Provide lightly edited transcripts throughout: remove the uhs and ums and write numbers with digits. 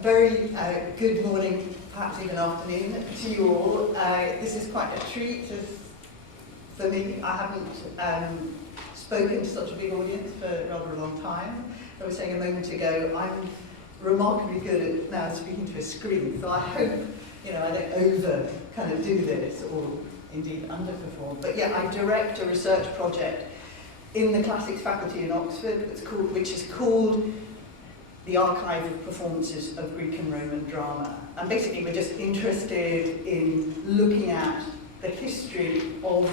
very good morning, perhaps even afternoon, to you all. This is quite a treat for me. I haven't spoken to such a big audience for rather a long time. I was saying a moment ago, I'm remarkably good at now speaking to a screen, so I hope I don't over kind of do this or indeed underperform. But yeah, I direct a research project in the Classics faculty in Oxford, which is called the Archive of Performances of Greek and Roman Drama. And basically we're just interested in looking at the history of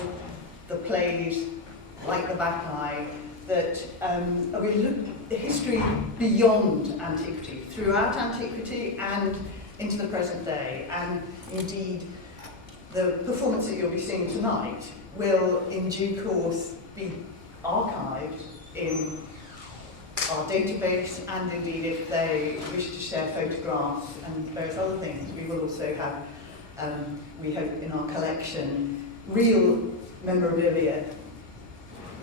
the plays like the Bacchae, that we look at the history beyond antiquity, throughout antiquity and into the present day. And indeed, the performance that you'll be seeing tonight will in due course be archived in our database, and indeed if they wish to share photographs and various other things, we will also have, we hope in our collection, real memorabilia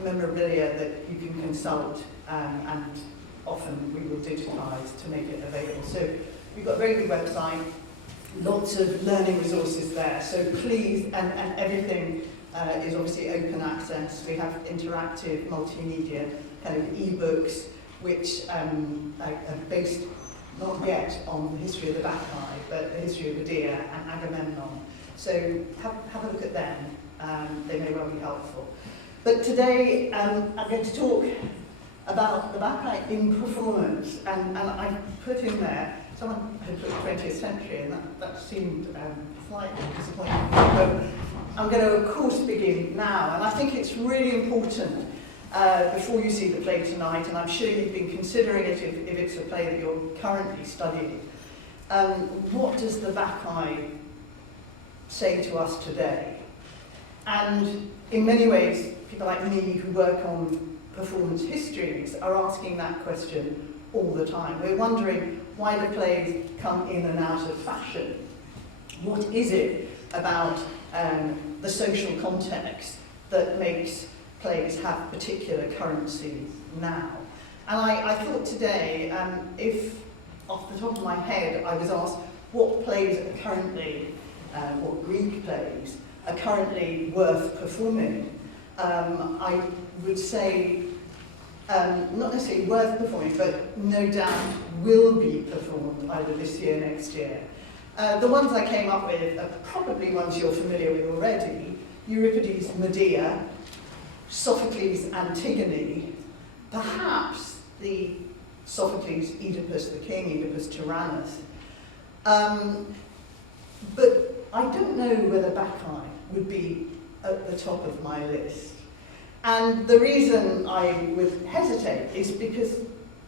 that you can consult, and often we will digitise to make it available. So we've got a very good website, lots of learning resources there, so please, and everything is obviously open access. We have interactive multimedia kind of e-books which are based not yet on the history of the Bacchae, but the history of Medea and Agamemnon. So have a look at them, they may well be helpful. But today I'm going to talk about the Bacchae in performance, and I put in there, someone had put 20th century, and that seemed slightly disappointing. But I'm going to, of course, begin now, and I think it's really important before you see the play tonight, and I'm sure you've been considering it if it's a play that you're currently studying. What does the Bacchae say to us today? And in many ways, people like me who work on performance histories are asking that question all the time. We're wondering why the plays come in and out of fashion. What is it about the social context that makes plays have particular currency now? And I thought today, if off the top of my head I was asked what plays are currently, what Greek plays are currently worth performing, I would say not necessarily worth performing, but no doubt will be performed either this year or next year. The ones I came up with are probably ones you're familiar with already: Euripides' Medea, Sophocles' Antigone, perhaps the Sophocles' Oedipus the King, Oedipus Tyrannus. But I don't know whether Bacchae would be at the top of my list. And the reason I would hesitate is because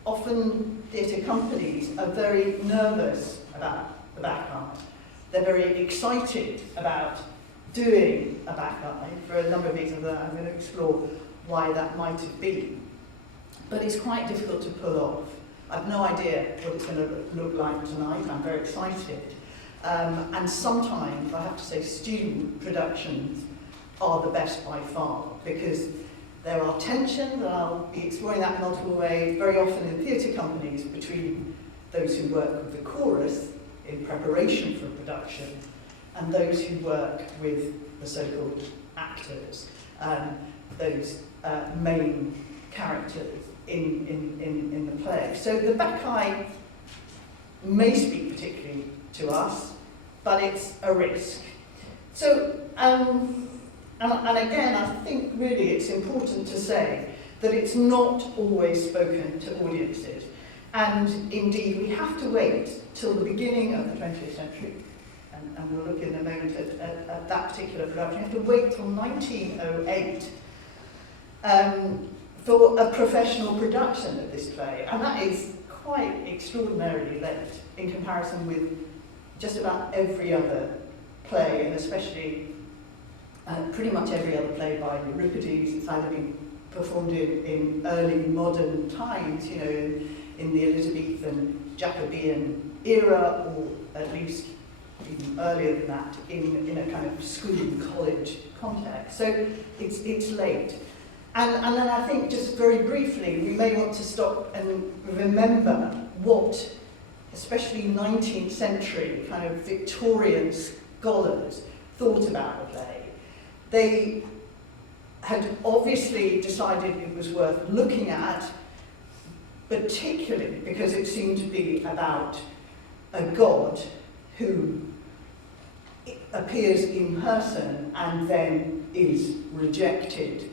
often theatre companies are very nervous about the Bacchae. They're very excited about doing a Bacchae for a number of reasons that I'm going to explore why that might have been. But it's quite difficult to pull off. I've no idea what it's going to look like tonight. I'm very excited. And sometimes, I have to say, student productions are the best by far, because there are tensions, and I'll be exploring that in multiple ways, very often in theatre companies, between those who work with the chorus in preparation for production and those who work with the so-called actors, those main characters in the play. So the Bacchae may speak particularly to us, but it's a risk. So, and again, I think really it's important to say that it's not always spoken to audiences. And indeed, we have to wait till the beginning of the 20th century, and we'll look in a moment at that particular production. We have to wait till 1908 for a professional production of this play. And that is quite extraordinarily late in comparison with just about every other play, and especially pretty much every other play by Euripides. It's either been performed in early modern times, in the Elizabethan Jacobean era, or at least even earlier than that, in a kind of school college context. So it's late. And then I think just very briefly, we may want to stop and remember what especially 19th century kind of Victorian scholars thought about the play. They had obviously decided it was worth looking at, particularly because it seemed to be about a god who appears in person and then is rejected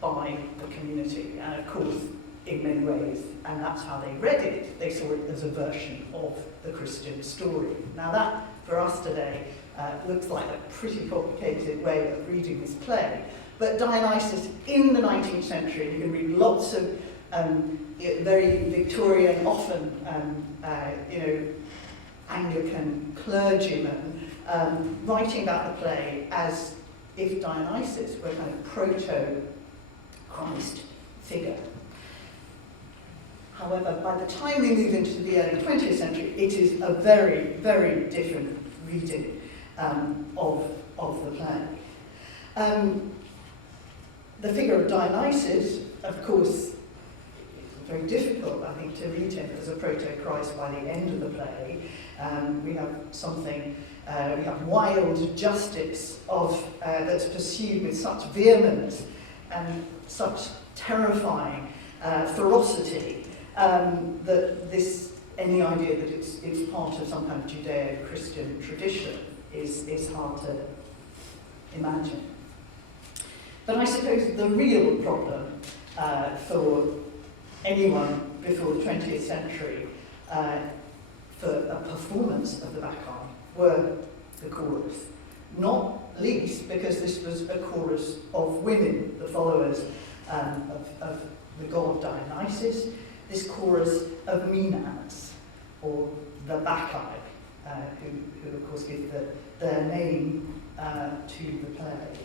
by the community. And of course, in many ways, and that's how they read it, they saw it as a version of the Christian story. Now that, for us today, looks like a pretty complicated way of reading this play. But Dionysus, in the 19th century, you can read lots of very Victorian, often Anglican clergymen writing about the play as if Dionysus were kind of proto-Christ figure. However, by the time we move into the early 20th century, it is a very, very different reading of the play. The figure of Dionysus, of course, is very difficult, I think, to read him as a proto-Christ by the end of the play. We have something, we have wild justice that's pursued with such vehemence and such terrifying ferocity that any idea that it's part of some kind of Judeo-Christian tradition is hard to imagine. But I suppose the real problem for anyone before the 20th century for a performance of the Bacchae were the chorus. Not least because this was a chorus of women, the followers of the god Dionysus, this chorus of Maenads, or the Bacchae, who of course give their name to the play.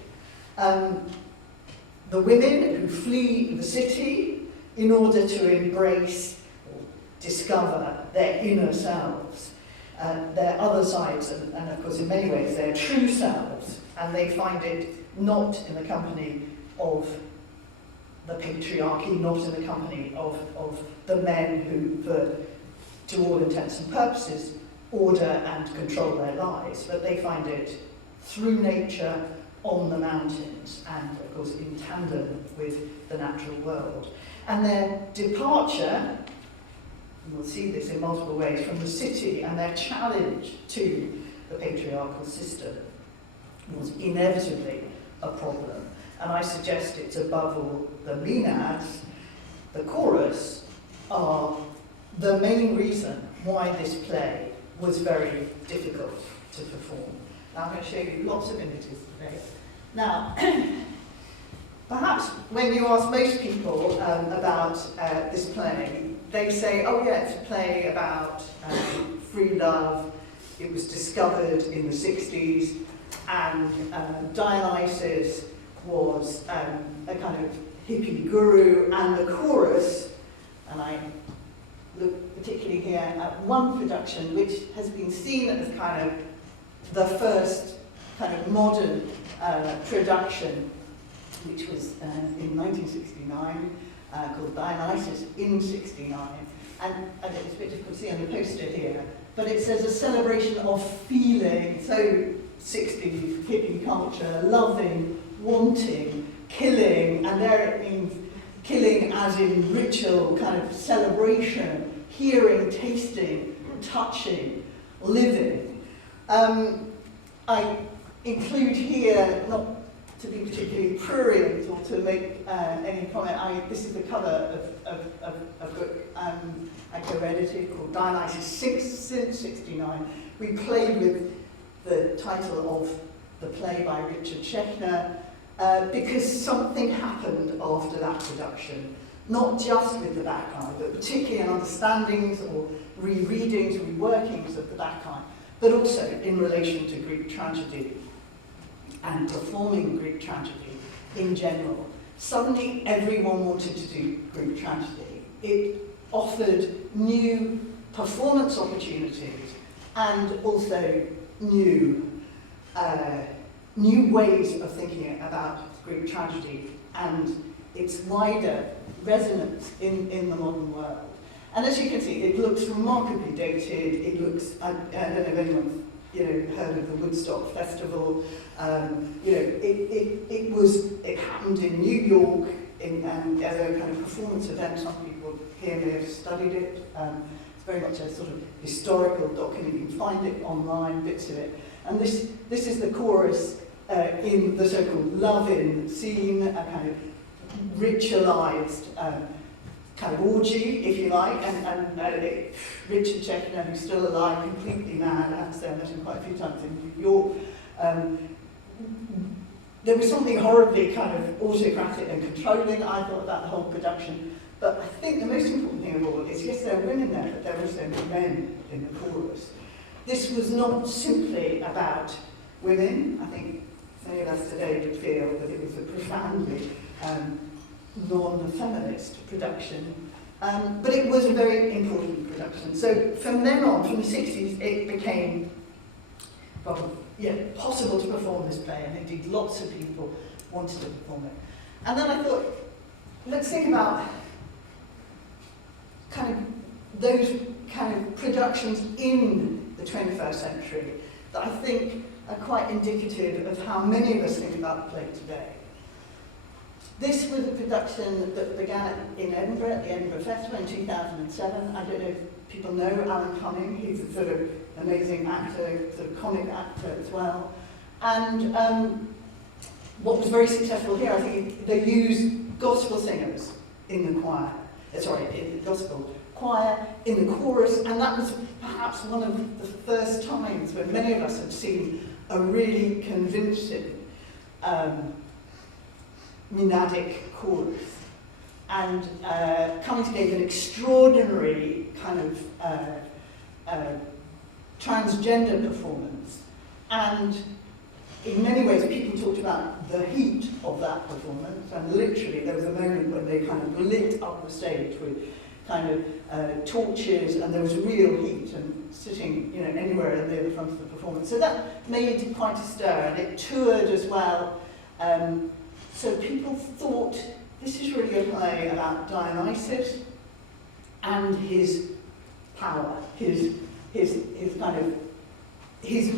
The women who flee the city in order to embrace or discover their inner selves, their other sides, and of course in many ways their true selves, and they find it not in the company of the patriarchy, not in the company of the men who, to all intents and purposes, order and control their lives, but they find it through nature, on the mountains, and of course in tandem with the natural world. And their departure, and we'll see this in multiple ways, from the city and their challenge to the patriarchal system was inevitably a problem. And I suggest it's above all the Maenads, the chorus, are the main reason why this play was very difficult to perform. Now I'm going to show you lots of images today. Now, perhaps when you ask most people about this play, they say, oh yeah, it's a play about free love, it was discovered in the 60s, and Dionysus was a kind of hippie guru, and the chorus, and I look particularly here at one production which has been seen as kind of the first kind of modern production, which was in 1969, called Dionysus in 69. And it's a bit difficult to see on the poster here, but it says a celebration of feeling, so 60s hippie culture, loving, wanting, killing, and there it means killing as in ritual, kind of celebration, hearing, tasting, touching, living. I include here, not to be particularly prurient or to make any comment, this is the cover of a book I co-edited called Dionysus since 69. We played with the title of the play by Richard Schechner because something happened after that production, not just with the Bacchae, but particularly in understandings or rereadings, reworkings of the Bacchae, but also in relation to Greek tragedy and performing Greek tragedy in general. Suddenly everyone wanted to do Greek tragedy. It offered new performance opportunities and also new ways of thinking about Greek tragedy and its wider resonance in the modern world. And as you can see, it looks remarkably dated. It looks, I don't know if anyone's heard of the Woodstock Festival. It happened in New York as a kind of performance event. Some people here may have studied it. It's very much a sort of historical document. You can find it online, bits of it. And this is the chorus in the so-called love-in scene, a kind of ritualized kind of orgy, if you like, and Richard Chekner, who's still alive, completely mad. I have to say, I met him quite a few times in New York. There was something horribly kind of autocratic and controlling, I thought, about the whole production. But I think the most important thing of all is, yes, there are women there, but there are also men in the chorus. This was not simply about women. I think many of us today would feel that it was a profoundly non-feminist production, but it was a very important production. So from then on, from the 60s, it became possible to perform this play, and indeed lots of people wanted to perform it. And then I thought, let's think about kind of those kind of productions in the 21st century that I think are quite indicative of how many of us think about the play today. This was a production that began in Edinburgh, at the Edinburgh Festival in 2007. I don't know if people know Alan Cumming. He's a sort of amazing actor, sort of comic actor as well. And what was very successful here, I think they used gospel singers in the choir. In the gospel choir, in the chorus, and that was perhaps one of the first times when many of us had seen a really convincing Maenadic chorus. And Cummings gave an extraordinary kind of transgender performance. And in many ways, people talked about the heat of that performance, and literally there was a moment when they kind of lit up the stage with kind of torches, and there was real heat, and sitting anywhere near the front of the performance. So that made quite a stir, and it toured as well. So people thought, this is really a play about Dionysus and his power, his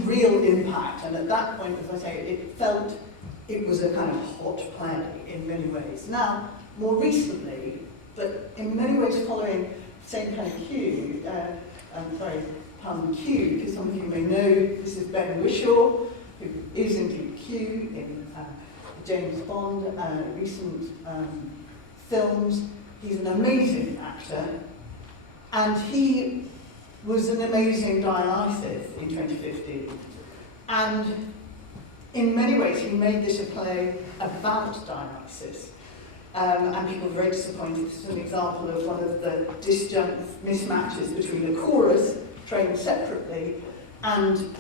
real impact. And at that point, as I say, it felt it was a kind of hot play in many ways. Now, more recently, but in many ways following the same kind of cue, pun Q, because some of you may know, this is Ben Whishaw, who is indeed Q in James Bond, recent films. He's an amazing actor, and he was an amazing Dionysus in 2015. And in many ways, he made this a play about Dionysus. And people were very disappointed. This is an example of one of the disjunct mismatches between the chorus, trained separately, and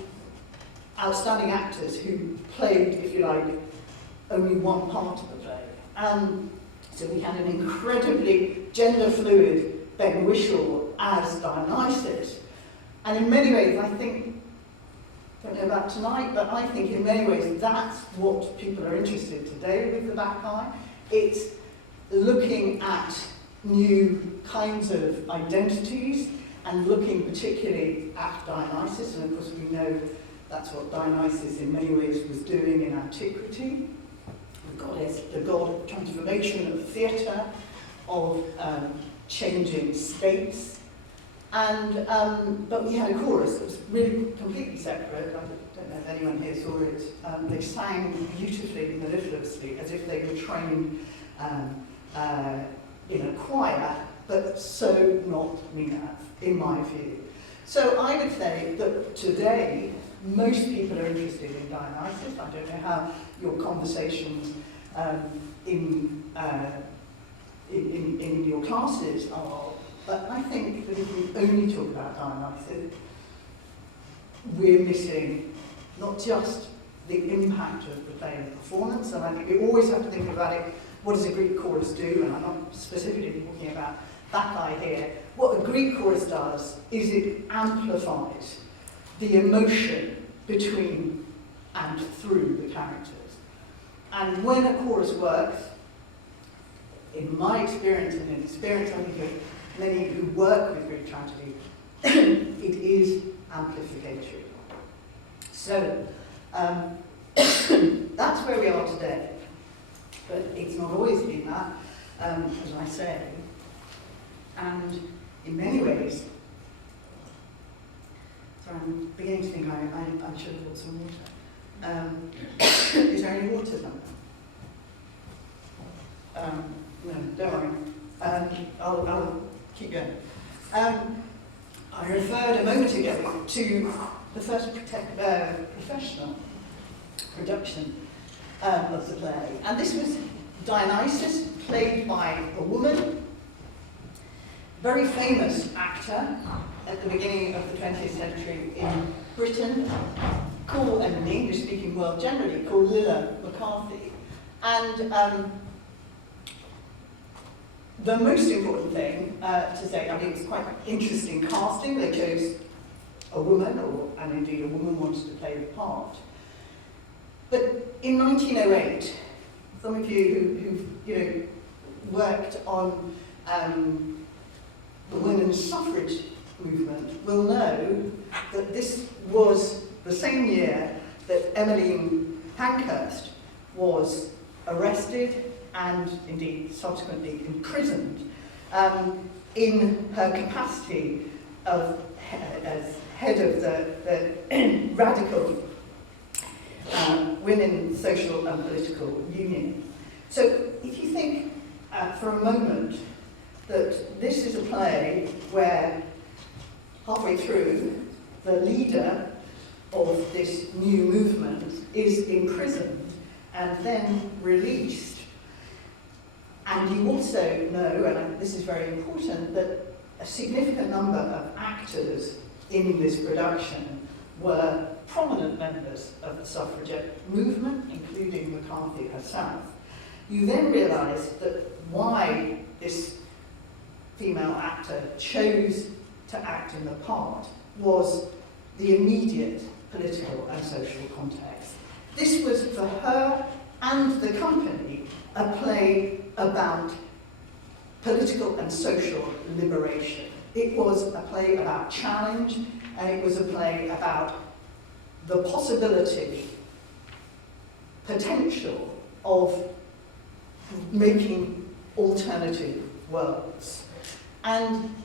outstanding actors who played, if you like, only one part of the play. So we had an incredibly gender-fluid Ben Whishaw as Dionysus. And in many ways, I think, I don't know about tonight, but I think in many ways that's what people are interested in today with the Bacchae. It's looking at new kinds of identities and looking particularly at Dionysus, and of course we know that's what Dionysus in many ways was doing in antiquity. The god of transformation, of theatre, of changing states. And but we had a chorus that was really completely separate. I don't know if anyone here saw it. They sang beautifully, mellifluously, as if they were trained in a choir, but so not Maenad, in my view. So I would say that today, most people are interested in Dionysus. I don't know how your conversations in your classes are, but I think that if we only talk about Dionysus, we're missing not just the impact of the play and performance, and I think we always have to think about it, what does a Greek chorus do? And I'm not specifically talking about Bacchae here. What a Greek chorus does is it amplifies the emotion between and through the characters. And when a chorus works, in my experience and in the experience I think of many who work with Greek tragedy, it is amplificatory. So, that's where we are today. But it's not always been that, as I say. And in many ways, so I'm beginning to think I should have brought some water. Is there any water somewhere? No, don't worry. I'll keep going. I referred a moment ago to the first professional production of the play. And this was Dionysus, played by a woman, very famous actor at the beginning of the 20th century in Britain, called, and in the English-speaking world generally, called Lilla McCarthy. And the most important thing to say, I mean, it was quite interesting casting. They chose a woman, and indeed a woman wanted to play the part. But in 1908, some of you who worked on the women's suffrage movement will know that this was the same year that Emmeline Pankhurst was arrested and indeed subsequently imprisoned in her capacity as head of the radical Women's Social and Political Union. So if you think for a moment that this is a play where halfway through the leader of this new movement is imprisoned and then released, and you also know, and this is very important, that a significant number of actors in this production were prominent members of the suffragette movement, including McCarthy herself. You then realise that why this female actor chose to act in the part was the immediate political and social context. This was for her and the company a play about political and social liberation. It was a play about challenge, and it was a play about the possibility, potential of making alternative worlds. And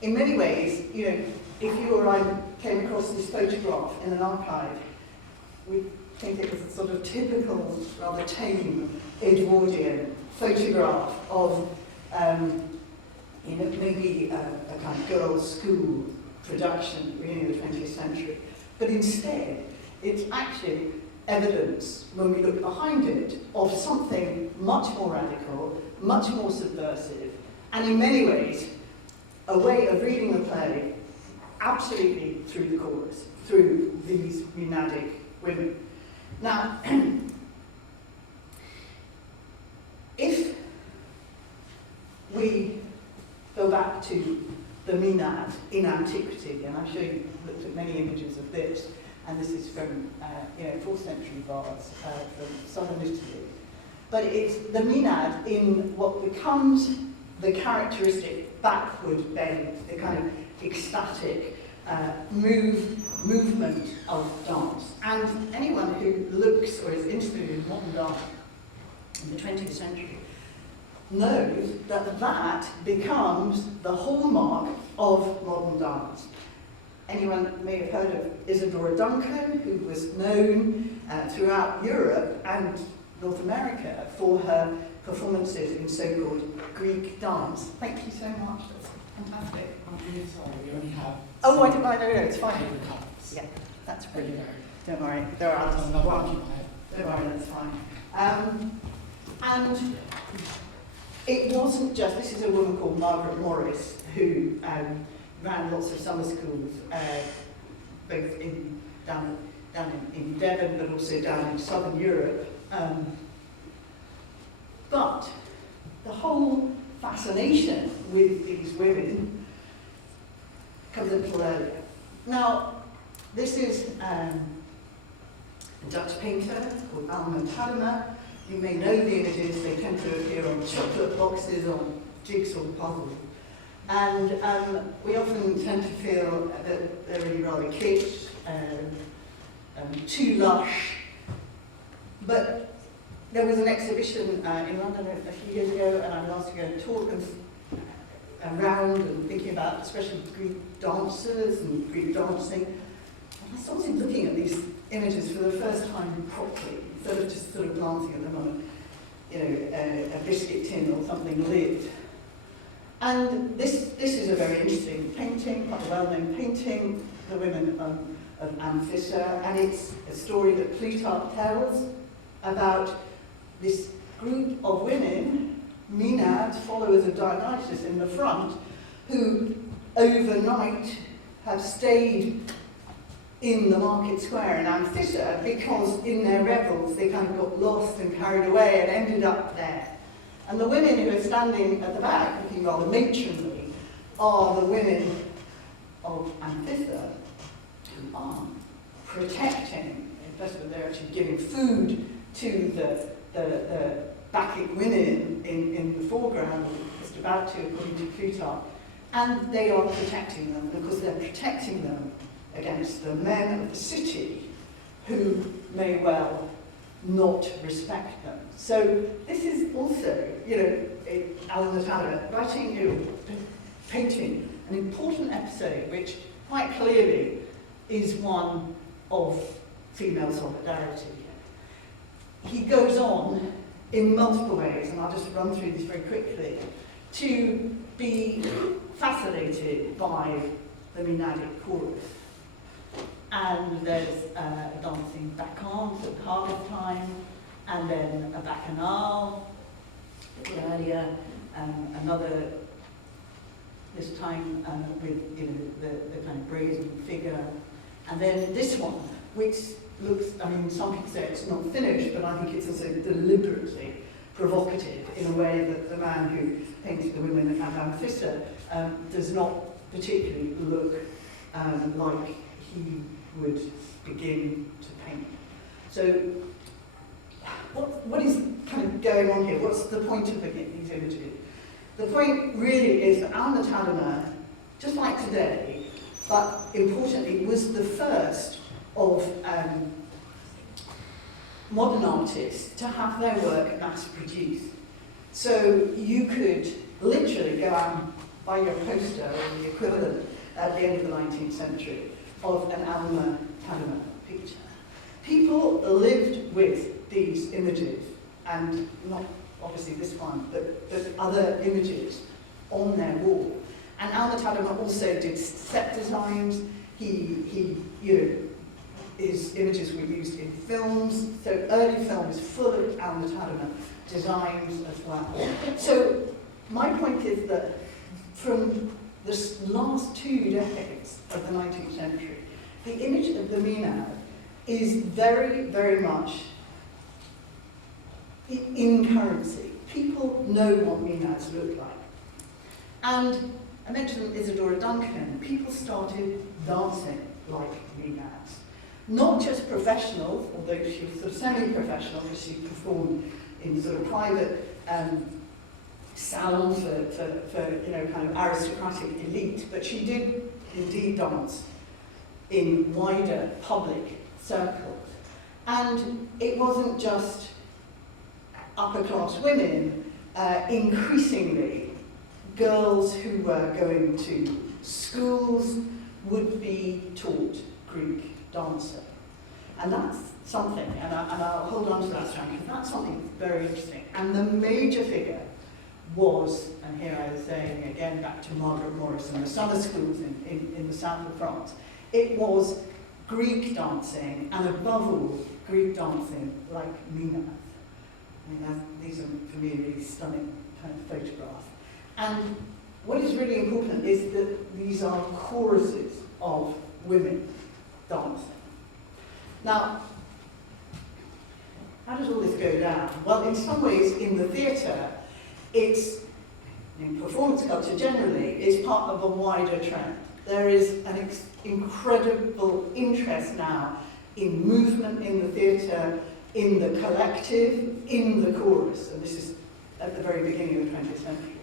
in many ways, you know, if you or I came across this photograph in an archive, we'd think it was a sort of typical, rather tame Edwardian photograph of, you know, maybe a kind of girls' school production at the beginning of the 20th century. But instead, it's actually evidence, when we look behind it, of something much more radical, much more subversive, and in many ways, a way of reading the play absolutely through the chorus, through these Maenadic women. Now, if we go back to the Maenad in antiquity, and I'm sure you looked at many images of this, and this is from 4th century bards from southern Italy. But it's the Maenad in what becomes the characteristic backward bend, the kind of ecstatic movement of dance. And anyone who looks or is interested in modern dance in the 20th century knows that that becomes the hallmark of modern dance. Anyone may have heard of Isadora Duncan, who was known throughout Europe and North America for her performances in so-called Greek dance. Thank you so much, that's fantastic. I'm really sorry, we only have... Oh, I don't know, it's fine. Cups. Yeah, that's brilliant. Don't worry, there are others. Don't worry, that's fine. And it wasn't just, this is a woman called Margaret Morris, who ran lots of summer schools, both down in Devon, but also down in southern Europe. But the whole fascination with these women comes a little earlier. Now, this is a Dutch painter called Maenad. You may know the images, they tend to appear on chocolate boxes, on jigsaw puzzles. And we often tend to feel that they're really rather kitsch, too lush. But there was an exhibition in London a few years ago, and I was asked to go and talk around and thinking about especially Greek dancers and Greek dancing. And I started looking at these images for the first time properly, instead of just sort of glancing at them on a biscuit tin or something lit. And this is a very interesting painting, quite a well-known painting, The Women of Amphissa, and it's a story that Plutarch tells about this group of women, Maenads, followers of Dionysus in the front, who overnight have stayed in the market square in Amphissa because in their revels they kind of got lost and carried away and ended up there. And the women who are standing at the back, looking rather matronly, are the women of Amphissa who are protecting, especially they're actually giving food to the Bacchic women in the foreground, just about to, according to Plutarch, and they are protecting them because they're protecting them against the men of the city who may well not respect them. So this is also, Alan Natala writing, painting an important episode which quite clearly is one of female solidarity. He goes on in multiple ways, and I'll just run through this very quickly, to be fascinated by the Maenadic chorus. And there's a dancing Bacchants at harvest time, and then a Bacchanal a bit earlier, another, this time with the kind of brazen figure, and then this one, which looks, some people say it's not finished, but I think it's also deliberately provocative in a way that the man who painted the women of Amphissa does not particularly look like he would begin to paint. So what is kind of going on here? What's the point of looking at these images? The point really is that Al Natadama, just like today, but importantly, was the first of modern artists to have their work mass produced. So you could literally go out and buy your poster, or the equivalent at the end of the 19th century, of an Al Natadama picture. People lived with these images, and not obviously this one, but other images on their wall. And Al Natadama also did set designs. His images were used in films, so early film is full of Al Natadama designs as well. So my point is that from the last 2 decades of the 19th century, the image of the Maenad is very, very much in currency. People know what Maenads look like. And I mentioned Isadora Duncan. People started dancing like Maenads. Not just professionals, although she was sort of semi-professional because she performed in sort of private salons for kind of aristocratic elite, but she did indeed dance in wider public circles. And it wasn't just upper-class women, increasingly girls who were going to schools would be taught Greek dancing. And that's something, and I'll hold on to that strand, because that's something very interesting. And the major figure was, and here I was saying again back to Margaret Morris and the summer schools in the south of France, it was Greek dancing, and above all, Greek dancing like Maenad. These are, for me, really stunning kind of photographs. And what is really important is that these are choruses of women dancing. Now, how does all this go down? Well, in some ways, in the theatre, it's, in performance culture generally, is part of a wider trend. There is an incredible interest now in movement in the theatre, in the collective, in the chorus, and this is at the very beginning of the 20th century.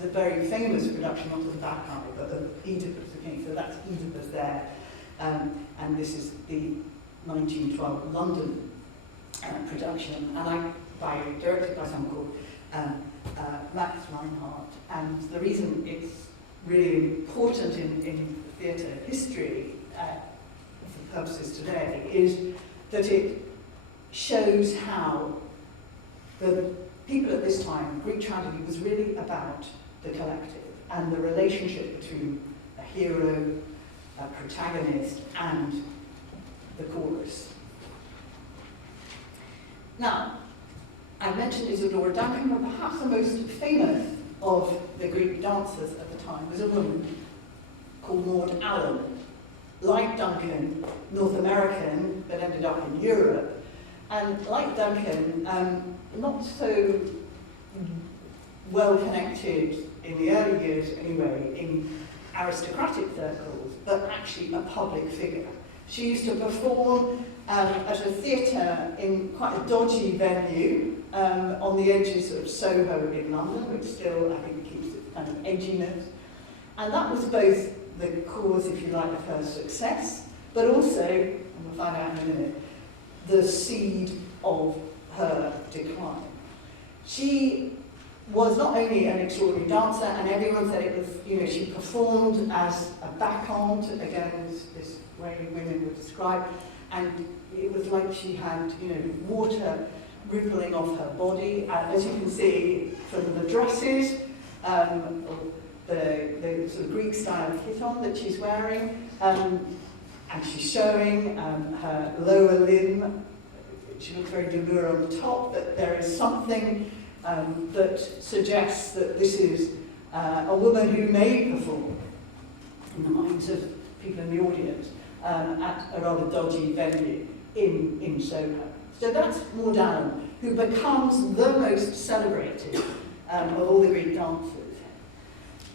the very famous production, not of the Bacchae, but of Oedipus the King. So that's Oedipus there. And this is the 1912 London production, directed by someone called Max Reinhardt. And the reason it's really important in theatre history, for purposes today, is that it shows how the people at this time, Greek tragedy was really about the collective and the relationship between a hero, a protagonist, and the chorus. Now, I mentioned Isadora Duncan, but perhaps the most famous of the Greek dancers at the time was a woman called Maud Allen. Like Duncan, North American, but ended up in Europe. And like Duncan, not so well connected in the early years anyway, in aristocratic circles, but actually a public figure. She used to perform at a theatre in quite a dodgy venue on the edges of Soho in London, which still, I think, keeps its kind of edginess. And that was both the cause, if you like, of her success, but also, and we'll find out in a minute, the seed of her decline. She was not only an extraordinary dancer, and everyone said it was, she performed as a bacchante, again, this way women were described, and it was like she had, water rippling off her body. As you can see from the dresses, the sort of Greek style kit-on that she's wearing, and she's showing her lower limb. She looks very demure on the top, but there is something that suggests that this is a woman who may perform, in the minds of people in the audience, at a rather dodgy venue in Soho. So that's Maud Allen, who becomes the most celebrated of all the Greek dancers.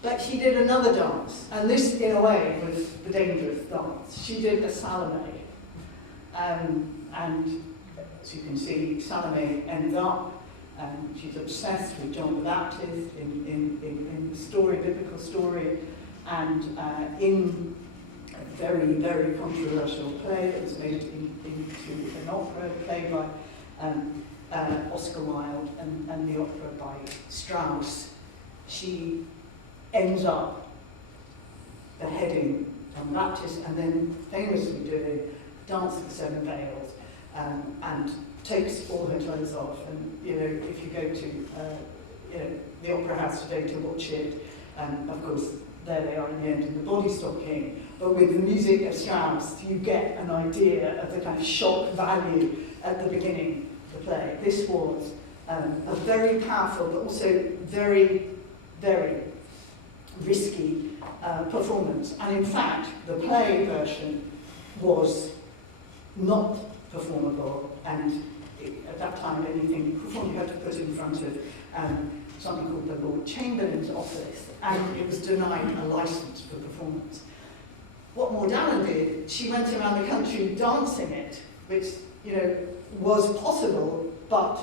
But she did another dance, and this, in a way, was the dangerous dance. She did a Salome. And as you can see, Salome ends up, she's obsessed with John the Baptist in the story, biblical story, and in a very, very controversial play that was made into an opera, played by Oscar Wilde, and the opera by Strauss. She ends up beheading John the Baptist and then famously doing Dance of the Seven Veils, and takes all her clothes off. And if you go to the Opera House today to watch it, of course there they are in the end in the body stocking, but with the music of Strauss you get an idea of the kind of shock value at the beginning of the play. This was a very powerful but also very, very risky performance. And in fact, the play version was not performable, and at that time anything performed you had to put in front of something called the Lord Chamberlain's office, and it was denied a license for performance. What Maud Allen did, she went around the country dancing it, which was possible, but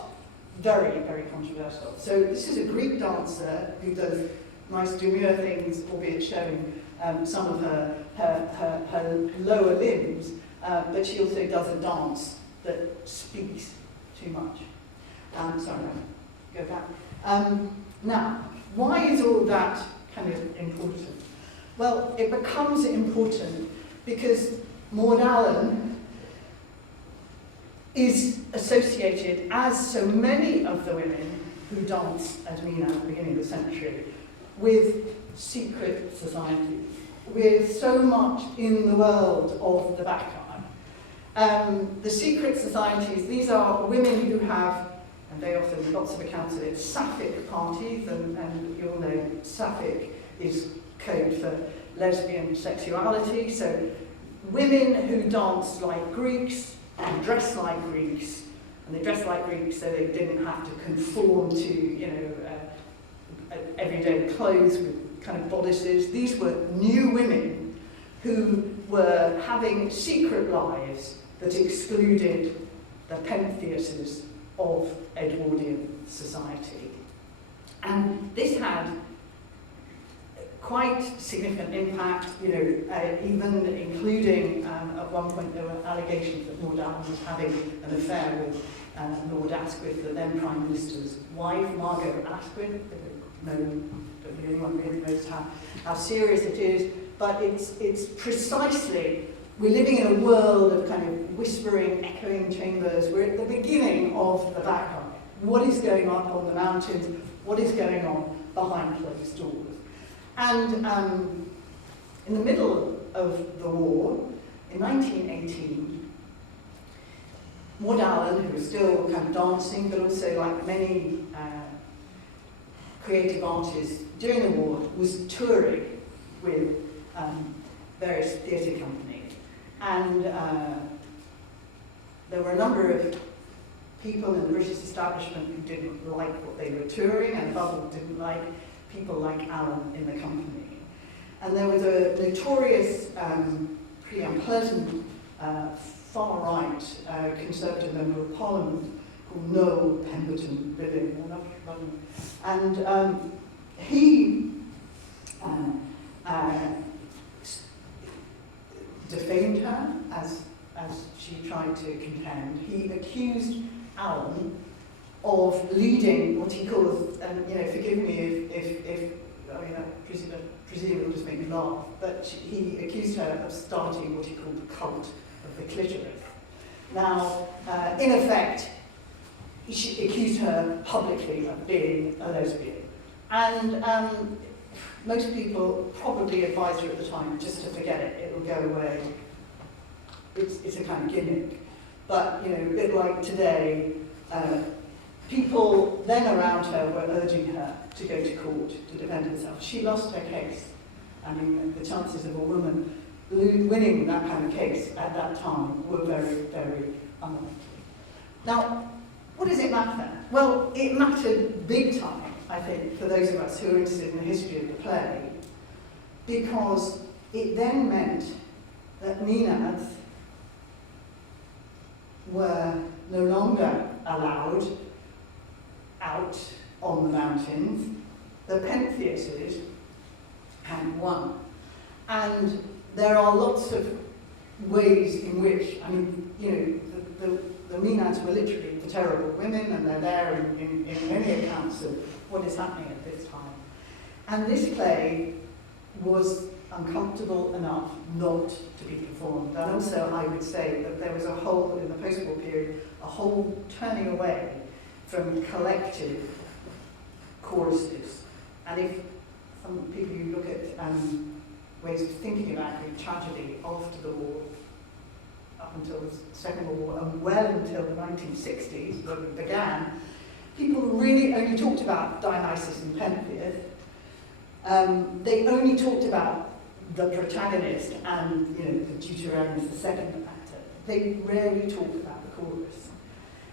very, very controversial. So this is a Greek dancer who does nice demure things, albeit showing some of her lower limbs, but she also does a dance that speaks too much. Sorry, go back. Now, why is all that kind of important? Well, it becomes important because Maud Allen is associated, as so many of the women who danced at Maenad at the beginning of the century, with secret societies, with so much in the world of the Bacchae. The secret societies, these are women who have, and they often, lots of accounts of it, sapphic parties, and you all know sapphic is code for lesbian sexuality, so women who dance like Greeks and dress like Greeks, and they dress like Greeks so they didn't have to conform to, everyday clothes with kind of bodices. These were new women who were having secret lives that excluded the Pentheuses of Edwardian society. And this had quite significant impact, you know, even including at one point there were allegations that Lord Allen was having an affair with Lord Asquith, the then Prime Minister's wife, Margaret Asquith. I don't think anyone really knows how serious it is, but it's precisely, we're living in a world of kind of whispering, echoing chambers. We're at the beginning of the Bacchae. What is going on the mountains? What is going on behind closed doors? And in the middle of the war, in 1918, Maud Allen, who was still kind of dancing, but also like many creative artists during the war, was touring with various theatre companies. And there were a number of people in the British establishment who didn't like what they were touring, and above all didn't like people like Allen in the company. And there was a notorious, pretty unpleasant, far-right Conservative member of Parliament called Noel Pemberton Billing, and he defamed her as she tried to contend. He accused Allen of leading what he calls, and you know, forgive me if I mean, I presume it'll just make me laugh, but he accused her of starting what he called the cult of the clitoris. Now, in effect, he accused her publicly of being a lesbian. And most people probably advised her at the time just to forget it, it'll go away. It's a kind of gimmick. But, you know, a bit like today, people then around her were urging her to go to court to defend herself. She lost her case. I mean, the chances of a woman winning that kind of case at that time were very, very unlikely. Now, what does it matter? Well, it mattered big time, I think, for those of us who are interested in the history of the play, because it then meant that Maenads were no longer allowed out on the mountains. The Pentheases had won. And there are lots of ways in which, I mean, you know, the Maenads were literally the terrible women, and they're there in many accounts of what is happening at this time. And this play was uncomfortable enough not to be performed. And also, I would say that there was a whole, in the post-war period, a whole turning away from collective choruses. And if some people you look at ways of thinking about Greek tragedy after the war, up until the Second World War, and well until the 1960s, when it began, people really only talked about Dionysus and Pentheus. They only talked about the protagonist and, you know, the Deuteronomus, the second actor. They rarely talked about the chorus.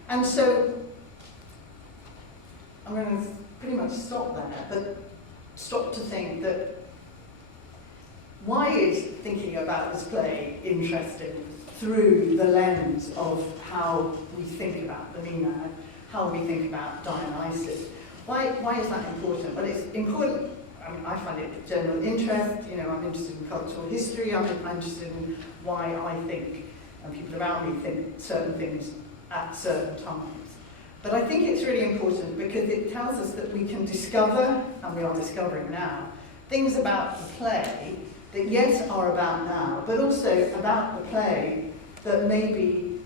And so, I'm going to pretty much stop there, but stop to think that why is thinking about this play interesting through the lens of how we think about the Maenad, how we think about Dionysus? Why is that important? Well, it's important. I mean, I find it of general interest. You know, I'm interested in cultural history. I'm interested in why I think, and people around me think certain things at certain times. But I think it's really important because it tells us that we can discover, and we are discovering now, things about the play that, yes, are about now, but also about the play that maybe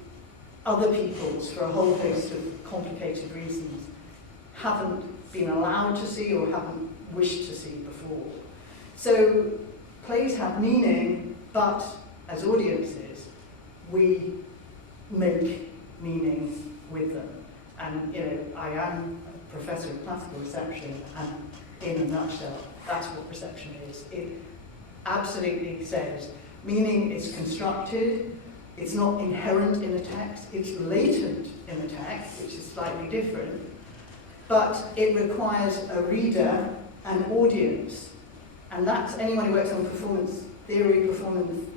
other peoples, for a whole host of complicated reasons, haven't been allowed to see or haven't wished to see before. So plays have meaning, but as audiences, we make meaning with them. And, you know, I am a professor of classical reception, and in a nutshell, that's what reception is. It absolutely says meaning is constructed, it's not inherent in a text, it's latent in the text, which is slightly different, but it requires a reader, an audience, and that's anyone who works on performance theory, performance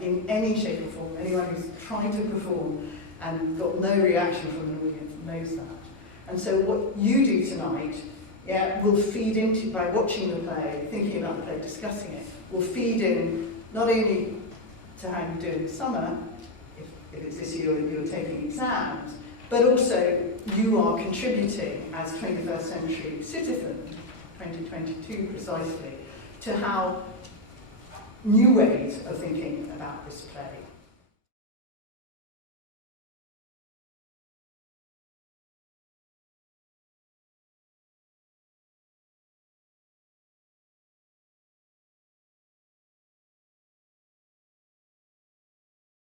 in any shape or form, anyone who's trying to perform and got no reaction from an audience knows that. And so what you do tonight will feed into, by watching the play, thinking about the play, discussing it, will feed in not only to how you do in the summer, if it's this year you're taking exams, but also you are contributing as 21st century citizen, 2022 precisely, to how new ways of thinking about this play